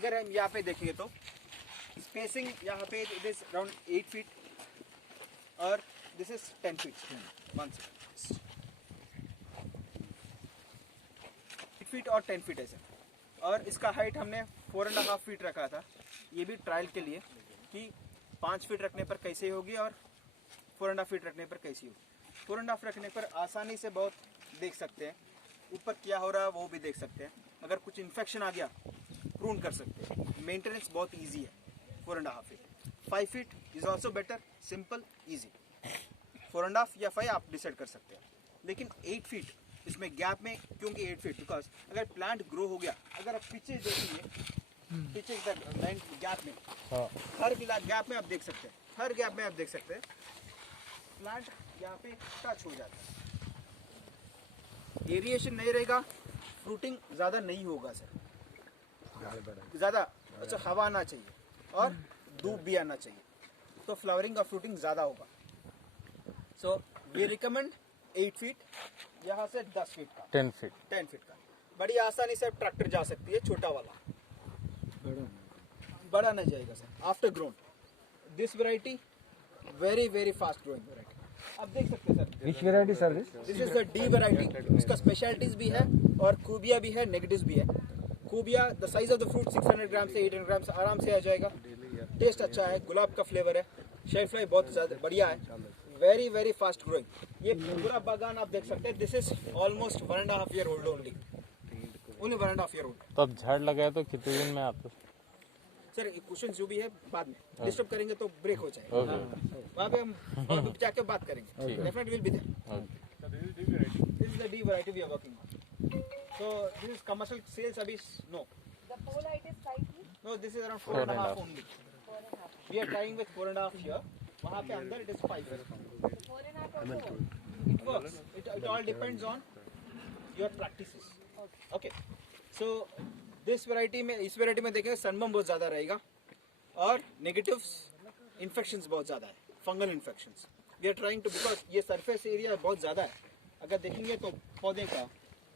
अगर हम यहाँ पे देखेंगे तो स्पेसिंग यहाँ पे इट इज अराउंड 8 फीट और दिस इज 10 फीट 8 फीट और 10 फीट ऐसे। और इसका हाइट हमने 4.5 फीट रखा था, ये भी ट्रायल के लिए कि 5 फीट रखने पर कैसे होगी और 4.5 फीट रखने पर कैसी होगी। 4.5 रखने पर आसानी से बहुत देख सकते हैं, ऊपर क्या हो रहा है वो भी देख सकते हैं। अगर कुछ इन्फेक्शन आ गया प्रून कर सकते हैं। मेंटेनेंस बहुत इजी है 4.5 feet. 5 feet is also better, simple easy. 4.5 या 5 आप डिसाइड कर सकते हैं। लेकिन 8 फीट इसमें गैप में, क्योंकि 8 फीट बिकॉज अगर प्लांट ग्रो हो गया, अगर आप पीछे देखेंगे पीछे गैप में, हर गैप में आप देख सकते हैं, हर गैप में आप देख सकते हैं प्लांट यहाँ पे टच हो जाता है। एरिएशन नहीं रहेगा, फ्रूटिंग ज़्यादा नहीं होगा सर, ज़्यादा अच्छा हवा आना चाहिए और धूप भी आना चाहिए, तो फ्लावरिंग और फ्रूटिंग ज़्यादा होगा। सो वी रिकमेंड 8 फीट, यहाँ से 10 फीट का 10 फीट का। बड़ी आसानी से ट्रैक्टर जा सकती है, छोटा वाला बड़ा नहीं जाएगा sir. After grown this variety very very fast growing variety. आप देख सकते हैं sir, Which variety sir this? This is the D variety. इसका स्पेशलिटीज भी है और खूबिया भी है, नेगेटिव्स भी है। खूबिया the size of the fruit 600 gram से 800 ग्राम से आराम से आ जाएगा। टेस्ट अच्छा है, गुलाब का फ्लेवर है, शेल्फ लाइफ बहुत ज़्यादा बढ़िया है, वेरी वेरी फास्ट ग्रोइंग। ये पूरा बागान आप देख सकते हैं, this is almost 1.5 year old only 1.5 year old. तो अब झाड़ लगाए तो कितने दिन में आता? सर क्वेश्चन जो भी है बाद में डिस्टर्ब करेंगे तो ब्रेक हो जाएगा, वहाँ पे हम रुक जाके बात करेंगे। Definitely will be there. This is the D variety we are working on. So this is commercial sales अभी नो। The pole height is 5 feet. No, this is around 4.5 only. 4.5. We are trying with 4.5 here. वहाँ पे अंदर it is 5. 4.5 or 4? It works. It all depends on your practices. Okay. So this variety में, इस variety में देखेंगे sunburn बहुत ज़्यादा रहेगा और negatives infections बहुत ज़्यादा है, fungal infections. We are trying to, because ये surface area बहुत ज़्यादा है। अगर देखेंगे तो पौधे का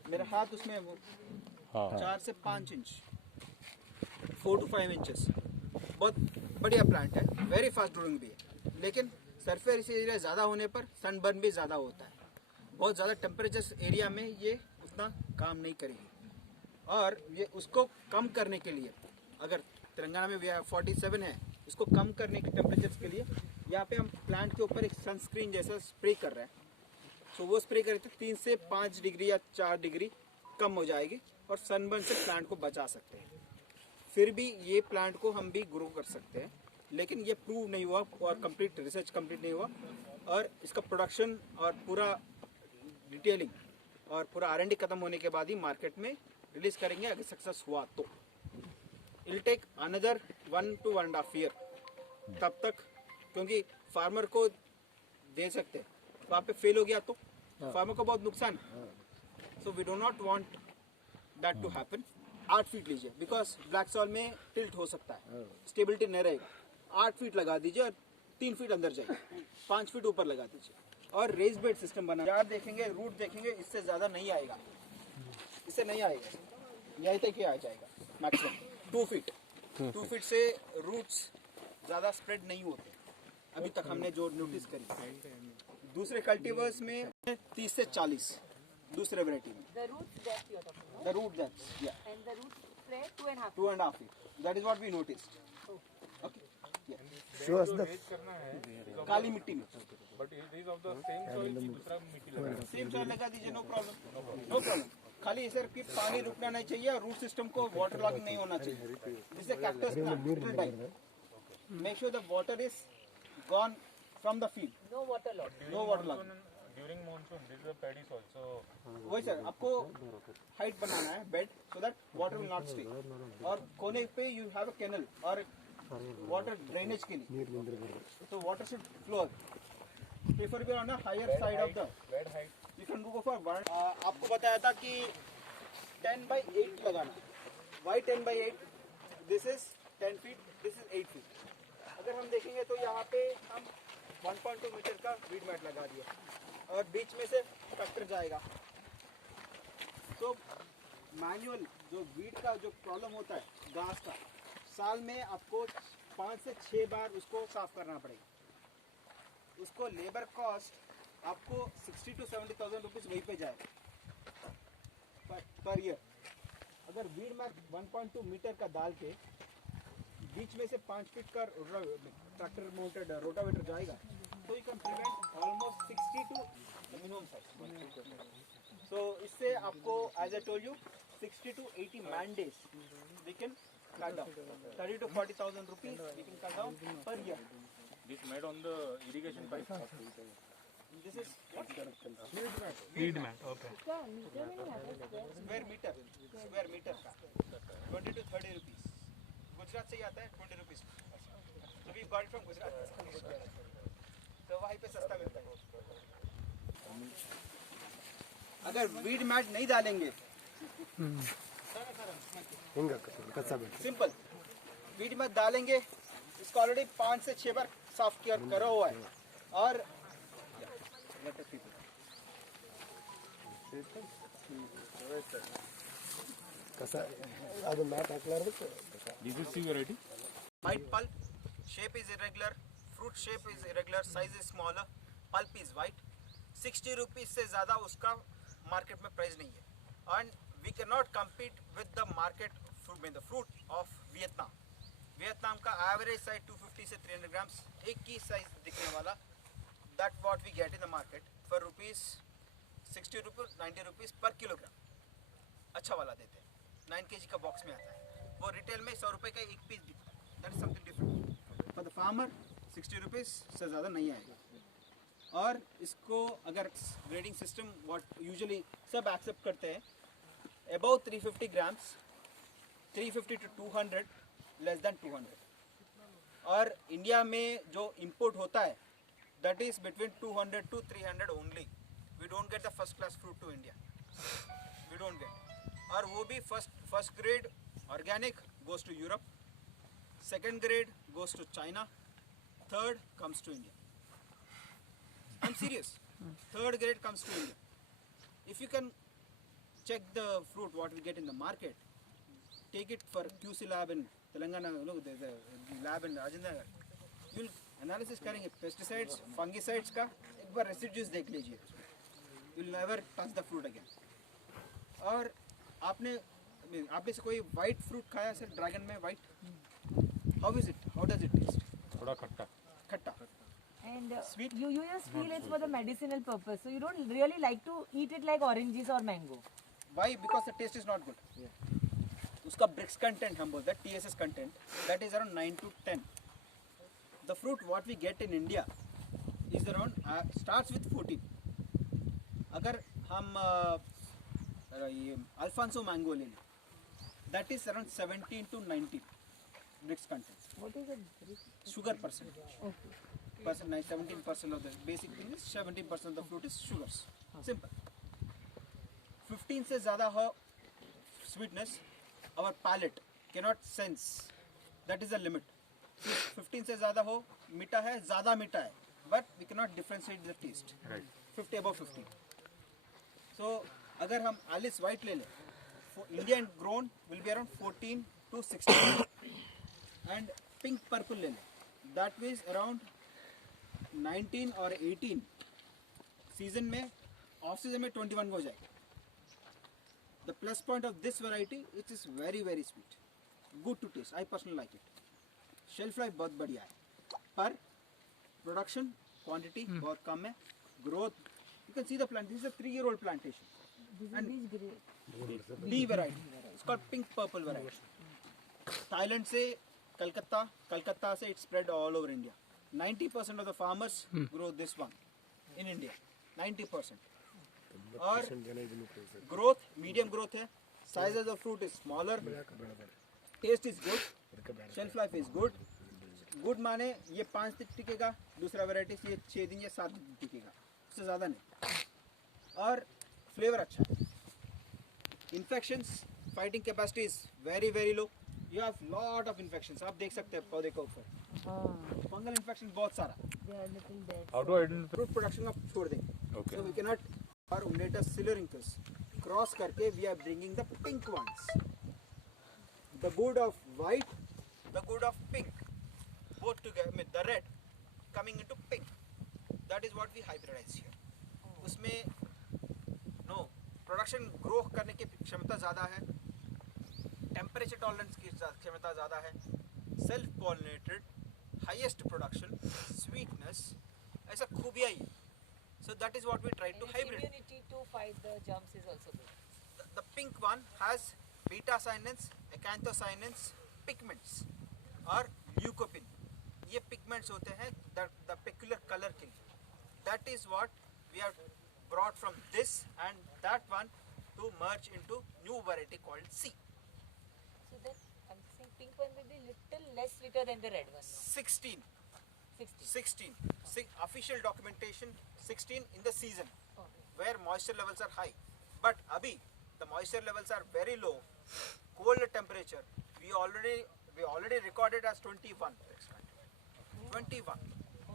मेरा हाथ उसमें 4 से 5 इंच 4 to 5 इंचेस, बहुत बढ़िया प्लांट है, वेरी फास्ट ग्रोइंग भी है। लेकिन सरफेस एरिया ज़्यादा होने पर सनबर्न भी ज़्यादा होता है। बहुत ज़्यादा टेम्परेचर एरिया में ये उतना काम नहीं करेगी। और ये उसको कम करने के लिए, अगर तेलंगाना में 47 है, उसको कम करने के टेम्परेचर के लिए यहाँ पे हम प्लांट के ऊपर एक सनस्क्रीन जैसा स्प्रे कर रहे हैं। सो वो स्प्रे करते 3 से 5 डिग्री या 4 डिग्री कम हो जाएगी और सनबर्न से प्लांट को बचा सकते हैं। फिर भी ये प्लांट को हम भी ग्रो कर सकते हैं, लेकिन ये प्रूव नहीं हुआ और कंप्लीट रिसर्च कंप्लीट नहीं हुआ। और इसका प्रोडक्शन और पूरा डिटेलिंग और पूरा R&D खत्म होने के बाद ही मार्केट में रिलीज करेंगे, अगर सक्सेस हुआ तो। इल टेक अनदर 1 to 1.5 ईयर तब तक, क्योंकि फार्मर को दे सकते हैं, वहाँ पे फेल हो गया तो फार्मर को बहुत नुकसान है। So we do not want that to happen. 8 feet लीजिए, बिकॉज ब्लैक सॉइल में टिल्ट हो सकता है, स्टेबिलिटी नहीं रहेगा। 8 फीट लगा दीजिए और 3 फीट अंदर जाइए, 5 फीट ऊपर लगा दीजिए और रेज बेड सिस्टम बना। यार देखेंगे, रूट देखेंगे, इससे ज़्यादा नहीं आएगा, इससे नहीं आएगा, यहीं तक ही आ जाएगा मैक्सिमम 2 फीट। 2 फीट से रूट्स ज़्यादा स्प्रेड नहीं होते अभी तक हमने जो नोटिस करी। दूसरे कल्टीवर्स में 30 से 40, दूसरे वैरायटी में। The root depth you are talking about. The root depth, yeah. And the root spread 2.5 feet. 2.5 feet. That is what we noticed. Okay. Yeah. Show us the काली मिट्टी में सेम सेम लगा दीजिए, no problem, no problem. खाली sir कि पानी रुकना नहीं चाहिए और रूट सिस्टम को वाटर लॉगिंग नहीं होना चाहिए। जिससे cactus plant make sure the water is gone from the field, No water loss. No water logging. During monsoon this is a paddy soil so वही सर, आपको हाइट बनाना है bed, so that water will not stay. और कोने पे you have a canal और water drainage के लिए, तो water should flow preferable on a higher side of the bed height you can go for 1। आपको बताया था कि 10/8 लगाना। Why 10/8? This is 10 feet, this is 8 feet. अगर हम देखेंगे तो यहाँ पे हम 1.2 मीटर का वीड मैट लगा दिया और बीच में से ट्रैक्टर जाएगा। तो मैनुअल जो वीड का जो प्रॉब्लम होता है घास का साल में आपको 5 से 6 बार उसको साफ करना पड़ेगा। उसको लेबर कॉस्ट आपको 60 to 70,000 रुपीज़ वहीं पे जाएगा पर ईयर। अगर वीड मैक 1.2 मीटर का डाल के बीच में से 5 फीट का ट्रैक्टर माउंटेड रोटावेटर जाएगा तो you can prevent almost 60 to minimum size. So इससे आपको as I told you 60 to 80 man days we can cut down 30 to 40,000 rupees we can cut down per year. This made on the irrigation pipe. This is what? Feed में okay क्या metre में नहीं आता square meter का 20 to 30 rupees। Gujarat से ही आता है 20 rupees। So we got it from Gujarat। तो वहीं पे सस्ता मिलता है। अगर वीड मैट नहीं डालेंगे सिंपल वीड मैट डालेंगे इसको ऑलरेडी 5 से 6 बार साफ किया करा हुआ है और This is C variety. white pulp shape is irregular, fruit shape is irregular, size is smaller, pulp is white। 60 rupees से ज़्यादा उसका मार्केट में प्राइस नहीं है and we cannot compete with the market fruit the fruit of Vietnam का average size 250 से 300 grams एक ही size दिखने वाला that what we get in the market for rupees 60 rupees 90 rupees per kilogram अच्छा वाला देते हैं 9 kg का बॉक्स में आता है वो रिटेल में 100 रुपये का एक पीस दिखता है that is something different for the farmer 60 rupees से ज़्यादा नहीं आएगा। और इसको अगर ग्रेडिंग सिस्टम व्हाट यूजुअली सब एक्सेप्ट करते हैं about 350 grams 350 to 200 less than 200 और इंडिया में जो इंपोर्ट होता है that is between 200 to 300 only. We don't get the first class fruit to India, we don't get. और वो भी first grade organic goes to Europe, second grade goes to China, third comes to India. I am serious, third grade comes to India. If you can check the fruit what we get in the market, take it for QC lab in Telangana, look there's a lab in Rajendra, you'll analysis करेंगे pesticides, fungicides का एक बार residues देख लीजिए, you'll never touch the fruit again. और आपने से कोई white fruit खाया सर ड्रैगन में white? How is it? How does it taste? थोड़ा खट्टा. खट्टा. And Sweet? you just feel it's for the medicinal purpose, so you don't really like to eat it like oranges or mango. Why? Because the taste is not good. उसका brix content हम बोलते हैं TSS content that is around 9 to 10. The fruit what we get in India is around starts with 14. अगर हम ये Alphonso mango ले लें that is around 17 to 19 brix content. What is it? Sugar percentage. Okay. 17% of the basic thing is 17% of the fruit is sugars. Simple. 15 से ज़्यादा हो sweetness, our palate cannot sense. That is the limit. 15 से ज़्यादा हो मीठा है, ज़्यादा मीठा है, but we cannot differentiate the taste. Right. 50 above 15. So अगर हम Alice White ले लें, Indian grown will be around 14 to 16, and pink purple ले लें, that is around 19 और 18 सीजन में, ऑफ सीजन में 21 हो जाएगा। The plus point of this variety it is very very sweet, good to taste, I personally like it. Shelf life बहुत बढ़िया है, पर प्रोडक्शन क्वांटिटी बहुत कम है। Growth you can see the plant, this is a 3-year-old plantation and the variety, it's called pink purple variety. Thailand से कलकत्ता से it spread all over India. 90% of the farmers grow this one in India, 90%. और growth medium growth है, size of the fruit is smaller, taste is good, shelf life is good. Good माने ये 5 दिन टिकेगा, दूसरा variety ये 6 दिन या 7 दिन टिकेगा, उससे ज़्यादा नहीं। और फ्लेवर अच्छा है। Infections fighting capacity is very very low. You have lot of infections, आप देख सकते हैं पौधे के ऊपर फंगल इन्फेक्शन बहुत सारा। They are little dead. How to identify? Fruit production आप छोड़ देंगे, Okay. so we cannot और उन्डेटस सिलोरिंकस क्रॉस करके we are bringing the pink ones, the good of white, the good of pink, both together, I mean the red coming into pink. That is what we hybridize here. उसमें no production grow करने की क्षमता ज़्यादा है, temperature tolerance की क्षमता ज़्यादा है, self pollinated, highest production, sweetness, ऐसा खूबियाँ ही. So that is what we try to hybrid. Immunity to fight the germs is also good. The pink one has beta-cyanins, acanthocyanins, pigments और leucopene. ये pigments होते हैं the peculiar color के लिए. That is what we have brought from this and that one to merge into new variety called C. So then I'm saying pink one will be little less sweeter than the red one. 16. 60. Official documentation 16 in the season Okay. where moisture levels are high. But abhi the moisture levels are very low. Cold temperature we already recorded as 21. 21.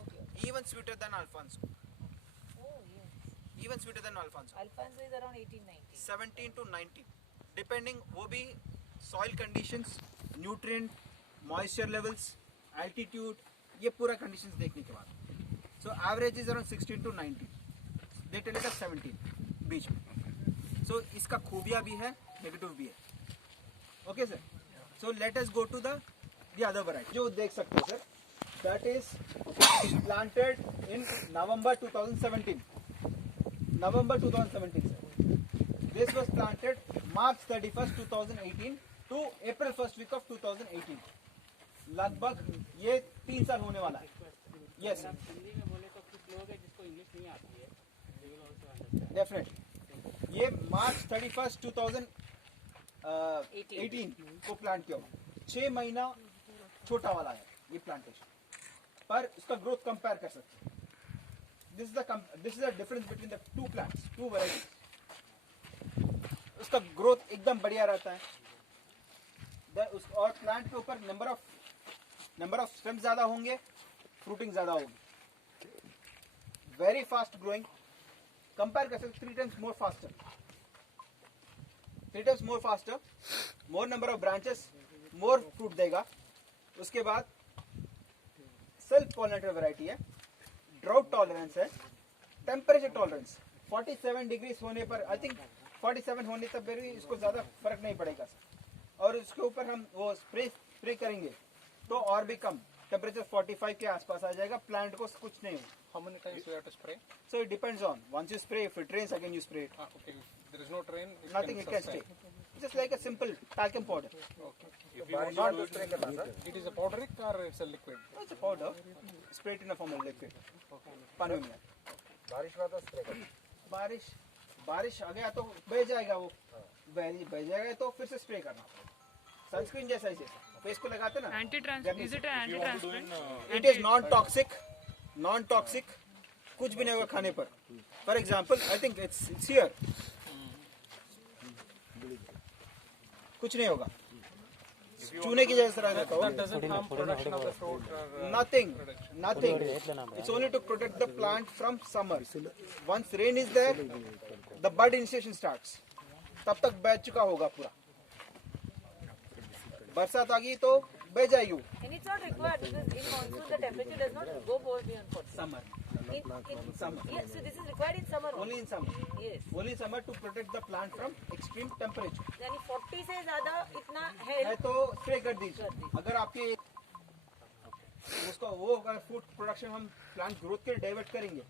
Okay. Even sweeter than Alfonso. Oh yes. Even sweeter than Alfonso. Alfonso is around 18-19. 17 to 19. Depending वो भी soil conditions, nutrient, moisture levels, altitude, ये पूरा conditions देखने के बाद. So average is around 16 to 19. They tell it as 17 बीच में. So इसका खूबिया भी है, negative भी है. Okay sir. So let us go to the other variety. जो देख सकते हो sir. That is planted in November 2017. November 2017 sir. This was planted March 31st 2018 to April 1st week of 2018. लगभग ये 3 साल होने वाला है. Yes sir. हिंदी में बोले तो कुछ लोग हैं जिसको इंग्लिश नहीं आती है, they will also understand. Definitely. ये March 31st 2018 को प्लांट किया हुआ. 6 महीना छोटा वाला है ये प्लांटेशन, पर इसका ग्रोथ कंपेयर कर सकते हैं. This is the difference between the two plants, two varieties. उसका ग्रोथ एकदम बढ़िया रहता है. और प्लांट के ऊपर नंबर ऑफ स्टेम्स ज्यादा होंगे, फ्रूटिंग ज्यादा होगी. Very fast growing. कंपेयर कर सकते 3 times more faster. 3 times more faster, more number of branches, more fruit देगा. उसके बाद सेल्फ पॉलिनेटेड वैरायटी है, ड्राउट टॉलरेंस है, टेम्परेचर टॉलरेंस 47 डिग्री होने पर आई थिंक 47 होने तक भी इसको ज़्यादा फर्क नहीं पड़ेगा सर. और इसके ऊपर हम वो स्प्रे करेंगे तो और भी कम टेम्परेचर 45 के आसपास आ जाएगा. प्लांट को कुछ नहीं होगा. How many times you have to spray? So it depends on, once you spray, if it rains again you spray it. Okay. If there is no rain, Nothing, it can stay. It's just like a simple talcum powder. If you want Not to spray it is a powderic or it's a liquid? it's a powder. Spray it in a form of liquid. पानी में. बारिश हुआ तो spray कर. बारिश आ गया तो बह जाएगा वो. बह जाएगा तो फिर से स्प्रे करना पड़ेगा. सनस्क्रीन जैसा ही फेस को लगाते ना. Is it an anti-transpirant? It is non toxic. कुछ भी नहीं होगा खाने पर. For example, I think it's here. कुछ नहीं होगा. चूने की जैसा रहता That doesn't harm production of the fruit. Nothing. It's only to protect the plant from summer. Once rain is there, the bud initiation starts. तब तक बह चुका होगा पूरा. बरसात आ गई तो बह जाएगी. And it's not required because in monsoon the temperature does not go beyond 40. Summer. In Summer. yes, so this is required in summer Only in summer. Yes. Only summer to protect the plant from extreme temperature. यानी 40 से ज़्यादा इतना है है. तो spray कर दीजिए. अगर आपके उसको वो अगर फूड प्रोडक्शन हम प्लांट ग्रोथ के डाइवर्ट करेंगे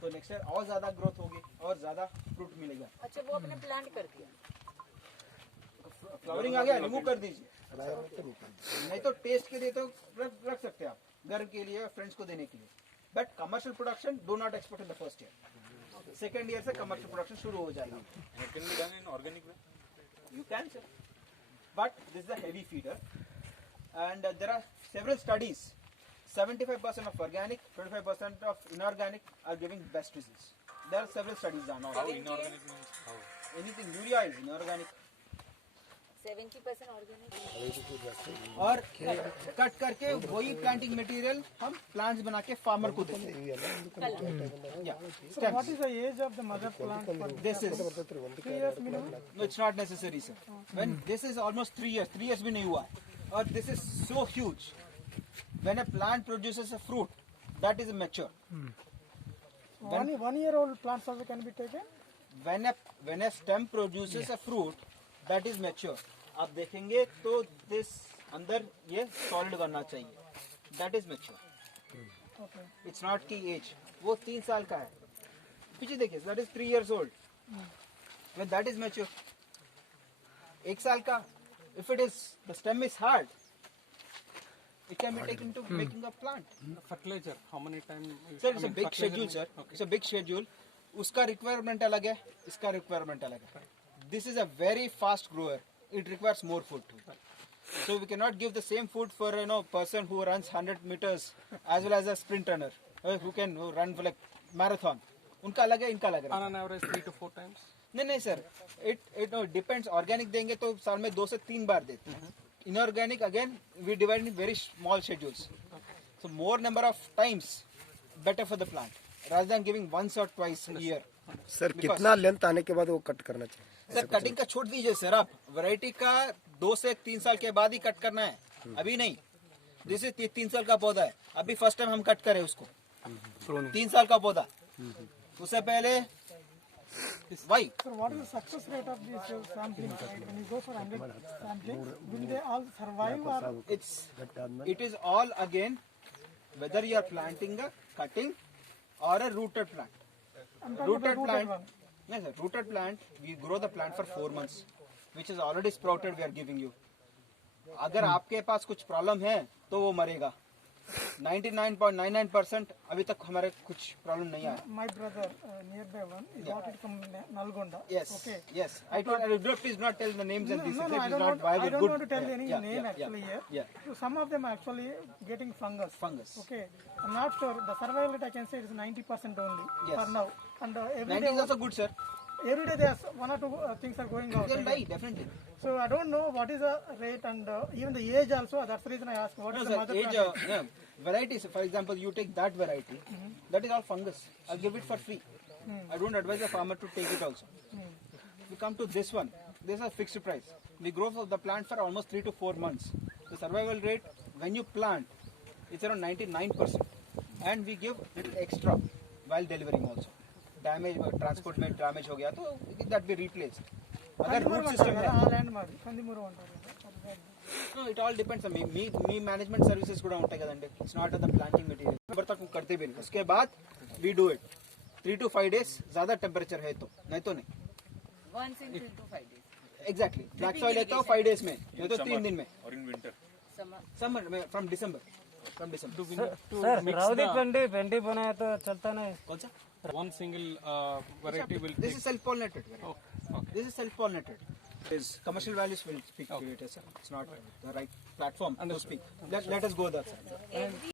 तो नेक्स्ट ईयर और ज्यादा ग्रोथ होगी और ज्यादा फ्रूट मिलेगा. अच्छा वो अपने प्लांट कर दिया. फ्लावरिंग आ गया, रिमूव कर दीजिए. नहीं तो टेस्ट के लिए तो रख सकते हैं आप, घर के लिए फ्रेंड्स को देने के लिए. But commercial production do not export in the first year. Second year से कमर्शियल प्रोडक्शन शुरू हो जाएगा. It can be done in organic way. You can, sir. But this is a heavy feeder, and there are several studies. 75% of organic, 25% of inorganic are giving best results. There are several studies done on How inorganic means how? anything. Urea is inorganic. 70% organic. और cut करके वही planting material हम plants बना के farmer को देते हैं. What is the age of the mother plant? This is 3 years minimum. no, it's not necessary, sir. When this is almost 3 years, 3 years भी नहीं हुआ है. और this is so huge. When a plant produces a fruit, that is mature. 1 year old plants also can be taken. When a stem produces a fruit, that is mature. आप देखेंगे तो this अंदर ये solid करना चाहिए. That is mature. Okay. It's not की age. वो 3 साल का है. पीछे देखिए, that is 3 years old. When that is mature. 1 साल का. If it is the stem is hard, it can be taken to making a plant. Fertilizer, how many times? Sir, it's a big schedule, sir. It's a big schedule. उसका requirement अलग है, इसका requirement अलग है. This is a very fast grower. It requires more food too. So we cannot give the same food for person who runs 100 meters as well as a sprint runner who run for like marathon. उनका अलग है, इनका अलग है. On an average 3 to 4 times. नहीं sir, it depends. Organic देंगे तो साल में 2 से 3 बार देते हैं. Inorganic again we divide in very small schedules. So more number of times better for the plant rather than giving once or twice a year. Sir कितना length आने के बाद वो कट करना चाहिए? सर कटिंग का छोड़ दीजिए सर, आप वैरायटी का 2 से 3 साल के बाद ही कट करना है, अभी नहीं. जैसे 3 साल का पौधा है, अभी फर्स्ट टाइम हम कट करें उसको. 3 साल का पौधा, उससे पहले why? So what is the success rate of this sampling? Right? When you go for 100 sampling, will they all survive or? It is all again whether you are planting a cutting or a rooted plant. I'm talking about rooted one. Yes, sir. Rooted plant, we grow the plant for 4 months, which is already sprouted. We are giving you. अगर आपके पास कुछ problem है तो वो मरेगा. 99.99% अभी तक हमारे कुछ प्रॉब्लम नहीं आया. My brother nearby one, he got it from Nalgonda. Yes, Okay. yes. Please not tell the names and this. No, It I is don't not want, viable. I don't Good. want to tell any Yeah, name yeah, actually yeah. here. Yeah. So some of them are actually getting fungus. Fungus. Okay. I'm not sure. The survival rate I can say is 90% only Yes. for now. And every 90 day, is also good, sir. every day there's 1 or 2 things are going out. You can buy, definitely. So I don't know what is the rate and even the age also. That's the reason I asked. What is No, the sir. mother Age, plant? varieties. For example, you take that variety. That is all fungus. I'll give it for free. I don't advise the farmer to take it also. We come to this one. This is a fixed price. We grow the plant for almost 3 to 4 months. The survival rate when you plant, it's around 99%. And we give little extra while delivering also. Damage, transport में damage हो गया तो that be replaced. अगर root system है. ఆ land మాది కందిమూరు అంటారు కదా. No, it all depends on me management services కూడా ఉంటాయి కదండి. It's not on the planting material. Number तक करते भी नहीं. उसके बाद we do it 3 to 5 days. ज़्यादा टेम्परेचर है तो नहीं तो नहीं. Once in 3 to 5 days. Exactly. Black soil है तो 5 days में, नहीं तो 3 दिन में. Or in winter. Summer. Summer from December. Sir राउदी पेंडी बनाया तो चलता नहीं. कौन सा? One single variety will This take. is self-pollinated. Okay. This is self-pollinated. Is commercial values will speak to it, sir. It's not the right platform to speak. Let us go that side. Every